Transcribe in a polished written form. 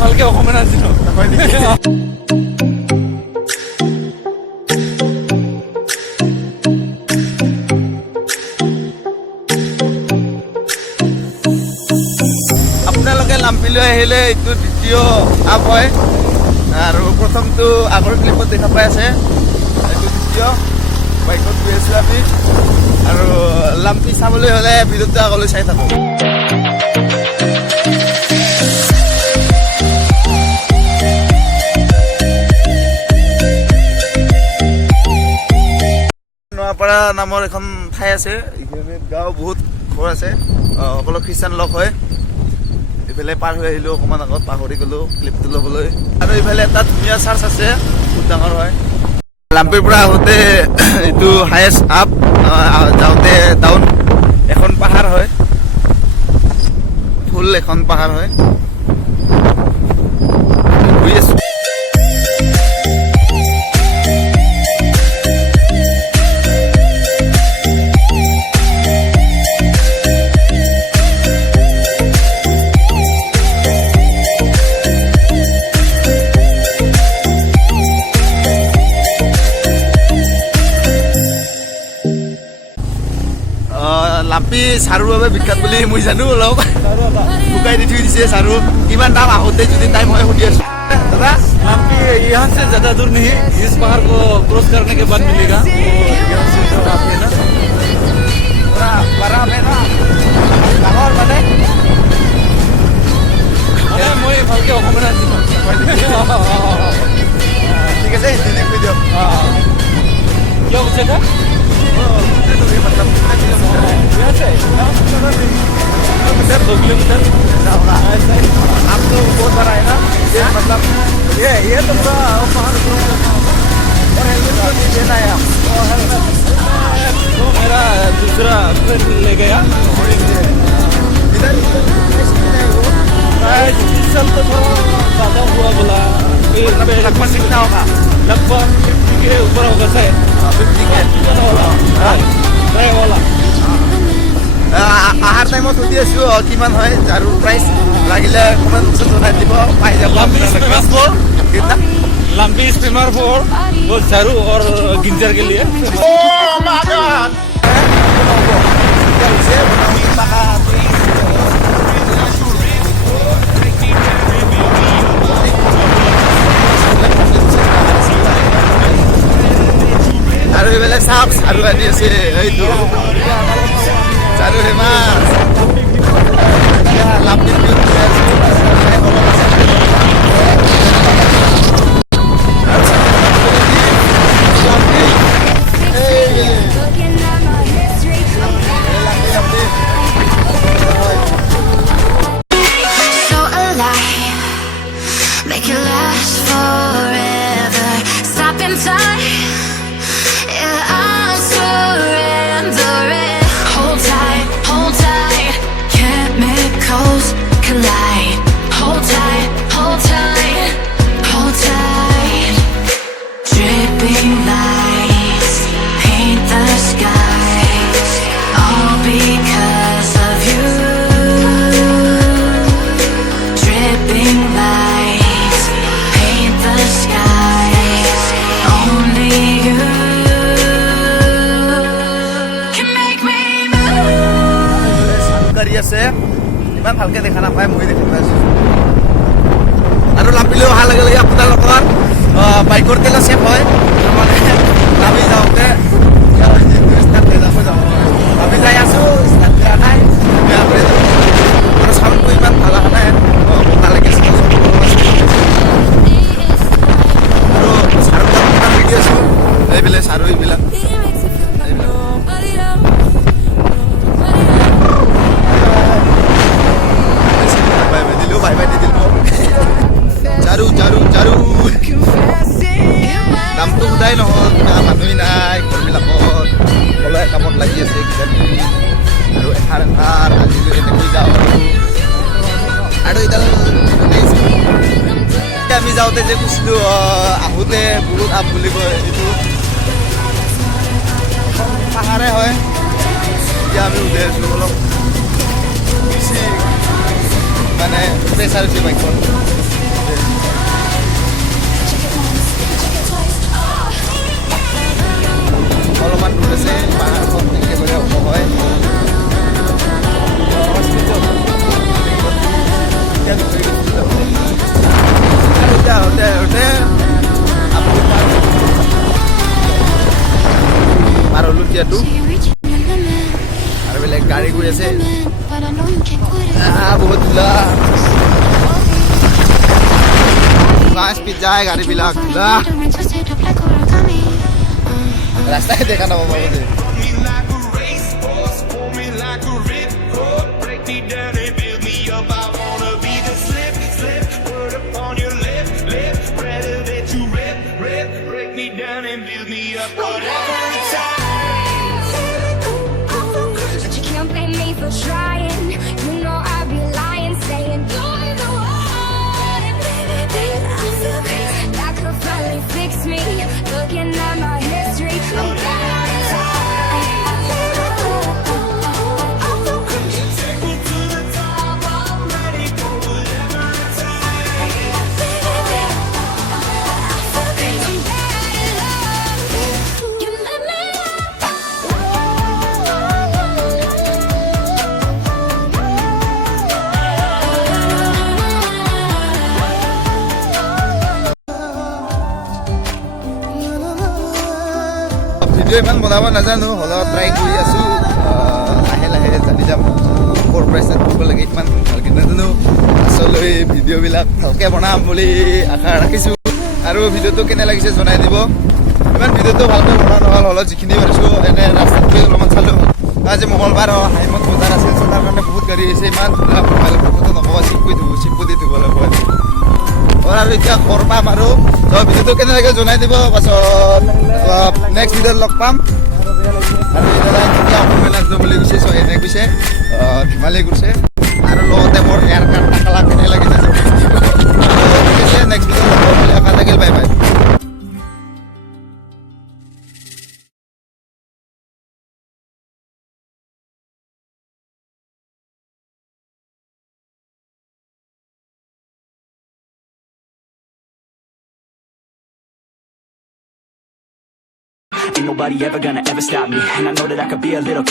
ভালকে অসমীয়া নাজানো হয় নেকি? আপোনালোকে লাম্পিলৈ আহিলে এইটো দ্বিতীয় আপ হয় আৰু প্ৰথমটো আগৰ ক্লিপত দেখা পাই আছে, এইটো দ্বিতীয় বাইকত গৈ আছোঁ আমি আৰু লাম্পি চাবলৈ হ'লে ভিডিঅ'টো আগলৈ চাই থাকোঁ। নোয়াপাৰা নামৰ এখন ঠাই আছে, এইখিনি গাঁও বহুত ঘৰ আছে, সকলো খ্ৰীষ্টান লগ হয়। এইফালে পাৰ হৈ আহিলোঁ, অকণমান আগত পাহৰি গ'লোঁ ক্লিপটো ল'বলৈ। আৰু এইফালে এটা ধুনীয়া চাৰ্চ আছে, বহুত ডাঙৰ হয়। লাম্পিৰ পৰা আহোঁতে এইটো হায়েষ্ট আপ, যাওঁতে ডাউন। এখন পাহাৰ হয়, ফুল এখন পাহাৰ হয়। ঘূৰি আছোঁ। লাম্পি চাৰুৰ বাবে বিখ্যাত বুলি মই জানো, অলপ শুকাই দি থৈ দিছে চাৰু। কিমান দাম আহোঁতে যদি টাইম হয় সুধি আছোঁ দাদা। लाम्पी यहाँ से ज़्यादा दूर नहीं, इस पहाड़ को क्रॉस करने के बाद मिलेगा। तो यहाँ से जो आप है ना बड़ा है ना डाঙৰ মানে মই ভালকে অসমীয়া নাজানো ঠিক আছে, হিন্দী কৈ দিয়ক। क्या पूछा था? यहाँ से 2 किलोमीटर। आप तो बहुत बड़ा है ना, ये मतलब ये तो पूरा पहाड़ और हेलमेट तो नहीं देना है आप। तो मेरा दूसरा फ्रेंड ले गया। इधर इस साल तो थोड़ा ज़्यादा हुआ बोला, लगभग कितना होगा? लगभग 50 के ऊपर होगा शायद। 50 के ड्राइव वाला আহাৰ টাইমত সুধি আছোঁ কিমান হয় ঝাৰুৰ প্ৰাইচ, লাগিলে অকণমান জনাই দিব, পাই যাব। लाम्पी फेमस फॉर कितना? लाम्पी फेमस फॉर वो झारू और गिंजर के लिए। আৰু এইফালে চাওক ঝাৰু আনি আছে, এইটো ঝাৰু famous. Lumpy So alive, make it last forever. Stop in time, yeah, I'm surrendering. Hold tight, chemicals collide. Hold tight, hold tight, hold tight. Dripping lights paint the skies, all because of you. Dripping lights paint the skies, only you can make me move. কৰি আছে, ইমান ভালকে দেখা নাপায়, মই দেখি পাইছোঁ। আৰু লাম্পিলৈ অহাৰ লগে লগে আপোনালোকৰ বাইকৰ তেলো ছেভ হয়, মানে নামি যাওঁতে আমি যাই আছোঁ, বেয়া নাই, বেয়া কৰি যাব। আৰু চাউণ্ডটো ইমান ভাল অহা নাই, ভাল লাগিছে। আৰু চাৰুবিলাক কিমান ভিডিঅ' আছোঁ, এইবিলাক চাৰু এইবিলাক বাই বাই দি দিলোঁ। ঝাৰু দামটো সোধাই নহ'ল, মানুহেই নাই ঘৰবিলাকত, সকলোৱে কামত লাগি আছে কিজানি। আৰু এষাৰ আজিলৈ এনেকৈ যাওঁ আৰু এইডাল আমি যাওঁতে যে কৈছিলোঁ আহোঁতে বহুত আপ বুলি কয়, এইটো পাহাৰে হয়। এতিয়া আমি উঠাই আছোঁ, অলপ বেছি মানে প্ৰেছাৰ হৈছে বাইকখন। গৈছে অলপমান দূৰ আছে পাহাৰখন একেবাৰে ওখ হয় পাৰলুটিয়াটো আৰু বেলেগ গাড়ী গৈ আছে বহুত ধুলা স্পীড যায় গাড়ীবিলাক ধুলা ৰাস্তাই দেখা নাপাব যে Trying, you know I'd be lying, saying you're the one. Baby, I feel crazy. That could finally fix me. Looking at my history, I'm down and take me to the top. I'm ready for whatever it takes. I feel crazy. I'm bad in love. You let me video' ইমান বনাব নাজানো হ'লেও try কৰি আছোঁ লাহে লাহে জানি যাম ক'ৰ পৰা ষ্টাৰ্ট কৰিব লাগে ইমান ভালকৈ নাজানো আচলতে ভিডিঅ'বিলাক ভালকৈ বনাম বুলি আশা ৰাখিছোঁ আৰু ভিডিঅ'টো কেনে লাগিছে জনাই দিব ইমান ভিডিঅ'টো ভালকৈ বনোৱা নহ'ল হ'লেও যিখিনি পাৰিছোঁ এনে ৰাস্তাত গৈ অলপমান চালোঁ আজি মঙলবাৰ হাইমত বজাৰ আছে তাৰ কাৰণে বহুত গাড়ী আহিছে ইমান ধুনীয়া মোবাইল ফটো নক'ব চিম্পু দি ধুব লাগিব আৰু এতিয়া ঘৰ পাম আৰু ভিডিঅ'টো কেনে লাগে জনাই দিব পাছত নেক্সট ভিডিঅ'ত লগ পাম আৰু এতিয়া অসমীয়া লাজ বুলি কৈছে চ' এনে কৈছে ধেমালি কৰিছে আৰু লগতে মোৰ হেয়াৰ কাট টাকালা কেনে লাগি নাযাব ঠিক আছে নেক্সট ভিডিঅ'ত লগ পাম বুলি আশা থাকিল bye bye Ain't nobody ever gonna ever stop me. And I know that I could be a little